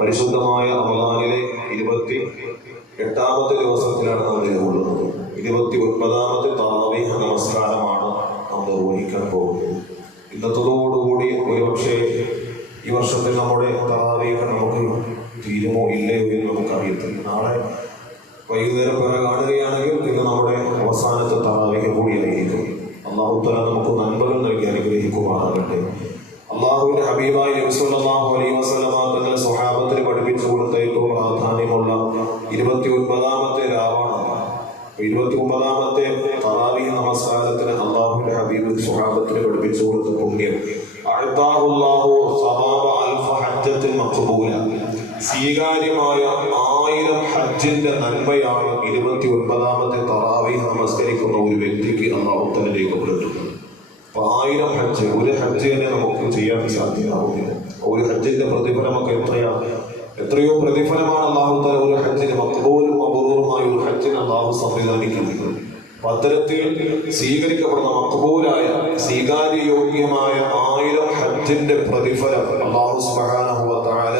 പരിശുദ്ധമായ റമദാനിലെ 28ാമത്തെ ദിവസത്തിലാണ് നാം നിലകൊള്ളുന്നത്. 29ാമത്തെ തറാവീഹ് നമസ്കാരമാണ് നാം നിർവഹിക്കാൻ പോകുന്നത്. ഇന്നത്തോടുകൂടി ഒരുപക്ഷെ ഈ വർഷത്തിൽ നമ്മുടെ തറാവീഹ് നമുക്ക് തീരുമോ ഇല്ലയോ എന്ന് നമുക്കറിയത്തില്ല. നാളെ വൈകുന്നേരം വരെ കാണുകയാണെങ്കിൽ ഇന്ന് നമ്മുടെ അവസാനത്തെ തറാവീഹ് കൂടിയായിരിക്കും. അല്ലാഹു തആല നമുക്ക് നന്മകൾ നൽകി അനുഗ്രഹിക്കുമാറാകട്ടെ. അള്ളാഹുവിന്റെ ഹബീബായ നബി സല്ലല്ലാഹു അലൈഹി വസല്ലമ തങ്ങൾ സ്വഹാബത്തിന് പഠിപ്പിച്ചു കൊടുത്ത ഏറ്റവും പ്രാധാന്യമുള്ള 29ാമത്തെ രാവാണ്. 29ാമത്തെ തറാവീഹ് നമസ്കാരത്തിന് അള്ളാഹുവിന്റെ ഹബീബ് സ്വഹാബത്തിന് പഠിപ്പിച്ചു കൊടുത്ത പുണ്യം അഅതാഹുല്ലാഹു സവാബ അൽഫ ഹജ്ജത്തിൻ മഖ്ബൂല, സ്വീകാര്യമായ 1000 ഹജ്ജിന്റെ നന്മയാണ് 29ാമത്തെ തറാവീഹ് നമസ്കരിക്കുന്ന ഒരു വ്യക്തിക്ക് അല്ലാഹു തആല രേഖപ്പെടുത്തുന്നത്. 1000 ഹജ്ജ്, ഒരു ഹജ്ജ് തന്നെ നമുക്ക് ചെയ്യാൻ സാധ്യമാവുന്നില്ല. ഒരു ഹജ്ജിന്റെ പ്രതിഫലമൊക്കെ എത്രയോ പ്രതിഫലമാണ് അല്ലാഹു തആല ഒരു ഹജ്ജിന് മഖ്ബൂലും മബ്റൂറുമായ ഒരു ഹജ്ജിന് അല്ലാഹു സംവിധാനിക്കുന്നത്. അത്തരത്തിൽ സ്വീകരിക്കപ്പെടുന്ന മഖ്ബൂലായ സ്വീകാര്യയോഗ്യമായ 1000 ഹജ്ജിന്റെ പ്രതിഫലം അല്ലാഹു സുബ്ഹാനഹു വ തആല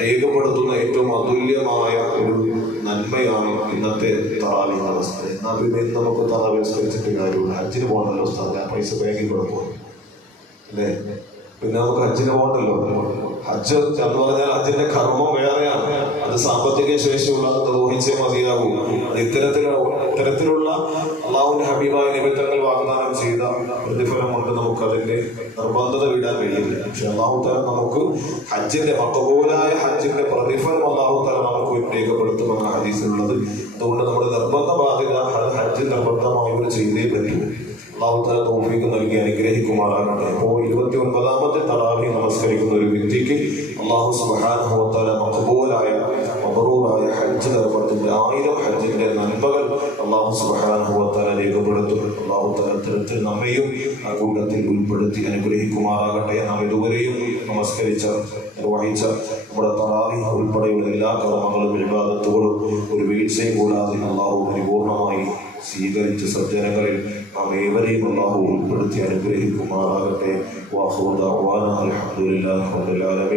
രേഖപ്പെടുത്തുന്ന ഏറ്റവും അതുല്യമായ ഒരു നന്മയാണ് ഇന്നത്തെ തറാവീഹ് നമസ്കാരം. എന്നാൽ പിന്നെ നമുക്ക് തറാവീഹ് നമസ്കരിച്ചിട്ട് കാര്യമുള്ള ഹജ്ജിന് പോകണമല്ലോ ഉസ്താദ്, പൈസ ബാങ്കിൽ കൂടെ പോകും അല്ലേ? പിന്നെ നമുക്ക് ഹജ്ജിന് പോകണ്ടല്ലോ. ഹജ്ജ് എന്ന് പറഞ്ഞാൽ ഹജ്ജിന്റെ കർമ്മം വേറെയാണ്. അത് സാമ്പത്തിക ശേഷിയുള്ള നിർവഹിച്ചേ മതിയാകൂ. അത് ഇത്തരത്തിലുള്ള അള്ളാഹുവിന്റെ ഹബീബായ നിമിത്തങ്ങൾ വാഗ്ദാനം ചെയ്ത പ്രതിഫലം കൊണ്ട് നമുക്ക് അതിന്റെ നിർബന്ധത വിടാൻ കഴിയില്ല. പക്ഷെ അല്ലാഹു തആല നമുക്ക് ഹജ്ജിന്റെ മഖബൂലായ ഹജ്ജിന്റെ പ്രതിഫലം അല്ലാഹു തആല നമുക്ക് രേഖപ്പെടുത്തുമെന്ന ഹദീസിലുള്ളത്. അതുകൊണ്ട് നമ്മുടെ നിർബന്ധ ബാധ്യത ഹജ്ജ് നിർബന്ധമായി ചെയ്തേ പറ്റൂ. അല്ലാഹു തആല തൗഫീഖ് നൽകി അനുഗ്രഹിക്കുമാറാകട്ടെ. അപ്പോൾ 29ാമത്തെ തറാവീഹ് നമസ്കരിക്കുന്ന ഒരു വ്യക്തിക്ക് അല്ലാഹു സുബ്ഹാനഹു വ തആല മഖ്ബൂലായ മബ്റൂറായ ഹജ്ജ് നിർബന്ധത്തിന്റെ 1000 ഹജ്ജിന്റെ നന്മകൾ അല്ലാഹു സുബ്ഹാനഹു വ തആല രേഖപ്പെടുത്തും. അല്ലാഹു തആല തരത്തിൽ നമ്മയും ആ കൂട്ടത്തിൽ ഉൾപ്പെടുത്തി അനുഗ്രഹിക്കുമാറാകട്ടെ. നാം ഇതുവരെയും നമസ്കരിച്ച നിർവഹിച്ച നമ്മുടെ തറാവീഹ് ഉൾപ്പെടെയുള്ള എല്ലാ കർമ്മങ്ങളും ഇബാദത്തുകളും ഒരു വീഴ്ചയും കൂടാതെ അല്ലാഹു പരിപൂർണമായി സ്വീകരിച്ച സജ്ജനങ്ങളിൽ നാം ഏവരെയും അല്ലാഹു ഉൾപ്പെടുത്തി അനുഗ്രഹിക്കുമാറാകട്ടെ. വാഖിറു ദഅ്വാനാ അൽഹംദുലില്ലാഹി റബ്ബിൽ ആലമീൻ.